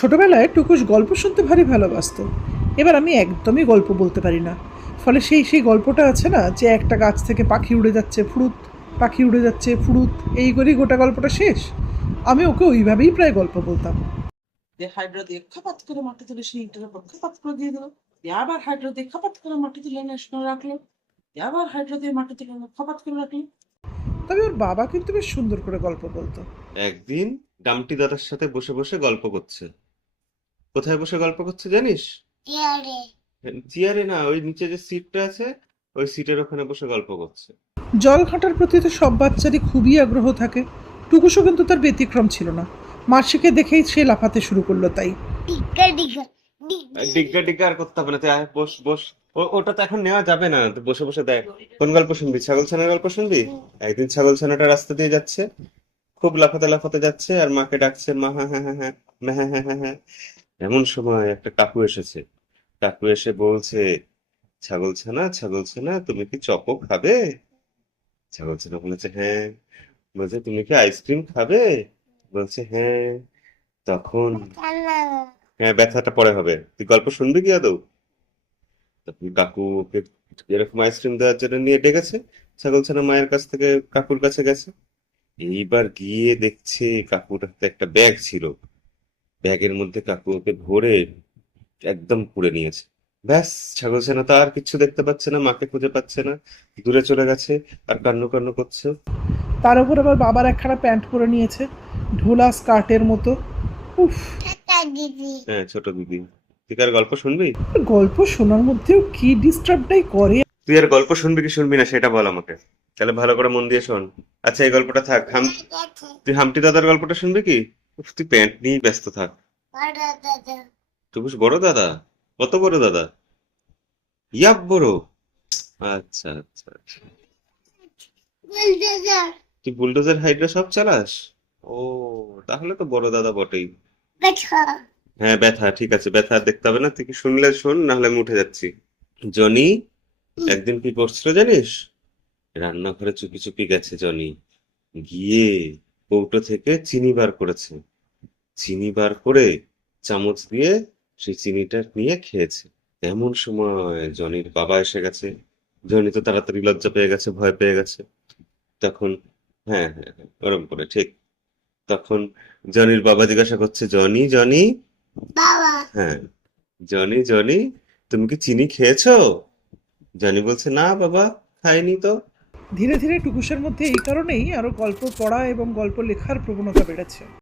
ছোটবেলায় টুকুস গল্প শুনতে ভারী ভালোবাসতো। এবার আমি একদমই গল্প বলতে পারি না। ফলে সেই গল্পটা আছে না, যে একটা গাছ থেকে পাখি উড়ে যাচ্ছে ফুরুত, পাখি উড়ে যাচ্ছে ফুরুত, এই করেই গোটা গল্পটা শেষ। আমি ওকে ওইভাবেই প্রায় গল্প বলতাম। দিয়ে হাইড্রা দিয়ে খাপাত করে মাটি তুলে সেইটার উপর খাপাত করে দিয়ে দিল। দিয়ে আবার হাইড্রা দিয়ে খাপাত করে মাটি তুলে এনে রাখলো। দিয়ে আবার হাইড্রা দিয়ে মাটি তুলে এনে খাপাত করে রাখলো। তবে ওর বাবা কিন্তু বেশ সুন্দর করে গল্প বলতো। একদিন ডাম্পটি দাদার সাথে বসে বসে গল্প করছে। কোথায় বসে গল্প করছে জানিস? চেয়ারে। চেয়ারে না, ওই নিচে যে সিটটা আছে ওই সিটের ওখানে বসে গল্প করছে। জল ঘাঁটার প্রতি তো সব বাচ্চারই খুবই আগ্রহ থাকে। টুকুসও কিন্তু তার ব্যতিক্রম ছিল না। মাসিকে দেখেই সে লাফাতে শুরু করলো। তাই ডিগা ডিগা ডিগ্গা ডিগ্গা আর করতে হবে না, তুই আয় বস বস। ওটা তো এখন নেওয়া যাবে না, তুই বসে বসে দেখ। কোন গল্প শুনবি? ছাগল ছানার গল্প শুনবি? একদিন ছাগল ছানাটা রাস্তা দিয়ে যাচ্ছে, খুব লাফাতে লাফাতে যাচ্ছে আর মাকে ডাকছে, মা হ্যাঁ হ্যাঁ হ্যাঁ হ্যাঁ মা হ্যাঁ হ্যাঁ হ্যাঁ হ্যাঁ। এমন সময় একটা কাকু এসেছে। কাকু এসে বলছে, ছাগল ছানা তুমি কি চকো খাবে? ছাগল ছানা বলেছে হ্যাঁ। বলছে তুমি কি আইসক্রিম খাবে? বলছে হ্যাঁ। তখন হ্যাঁ, ব্যথাটা পরে হবে, তুই গল্প শুনবি কি আদৌ? তখন কাকু ওকে এরকম আইসক্রিম দেওয়ার জন্য নিয়ে ডেকেছে। ছাগল ছানা মায়ের কাছ থেকে কাকুর কাছে গেছে। এইবার গিয়ে দেখছে কাকুর হাতে একটা ব্যাগ ছিল। ব্যাগের মধ্যে কাকু ওকে ভরে একদম পুড়ে নিয়েছে। ব্যাস, ছাগল ছানা তো আর কিচ্ছু দেখতে পাচ্ছে না, মাকে খুঁজে পাচ্ছে না, দূরে চলে গেছে আর কান্না কান্না করছে। তার উপর আবার বাবার একখানা প্যান্ট পরে নিয়েছে, ঢোলা স্কার্টের মতো। উফ। দিদি। হ্যাঁ, ছোট দিদি। তুই আর গল্প শুনবি? গল্প শোনার মধ্যেও কি ডিস্টার্বটাই করে। তুই আর গল্প শুনবি কি শুনবি না সেটা বল আমাকে, তাহলে ভালো করে মন দিয়ে শোন। আচ্ছা, এই গল্পটা থাক, তুই হাম্পটি দাদার গল্পটা শুনবি কি? উফ, তুই প্যান্ট নিয়েই ব্যস্ত থাক। তুই বুঝ বড় দাদা? কত বড় দাদা? ইয়াব বড়? আচ্ছা আচ্ছা আচ্ছা। তুই বুলডোজার হাইড্রা সব চালাস? ও, তাহলে তো বড় দাদা বটেই। হ্যাঁ, ব্যথা, ঠিক আছে, ব্যথা আর দেখতে হবে না, তুই কি শুনলে শোন, নাহলে আমি উঠে যাচ্ছি। জনি একদিন কি করছিল জানিস? রান্নাঘরে চুপি চুপি গেছে জনি, গিয়ে কৌটো থেকে চিনি বার করেছে। চিনি বার করে চামচ দিয়ে সেই চিনিটা নিয়ে খেয়েছে। এমন সময় জনির বাবা এসে গেছে। জনি তো তাড়াতাড়ি লজ্জা পেয়ে গেছে, ভয় পেয়ে গেছে। তখন হ্যাঁ হ্যাঁ হ্যাঁ, ওরম করে ঠিক। তখন জনির বাবা জিজ্ঞাসা করছে, জনি জনি, বাবা। হ্যাঁ, জনি জনি, তুমি কি চিনি খেয়েছো? জনি বলছে, না বাবা, খাইনি তো। ধীরে ধীরে টুকুসের মধ্যে এই কারণেই আরো গল্প পড়া এবং গল্প লেখার প্রবণতা বেড়েছে।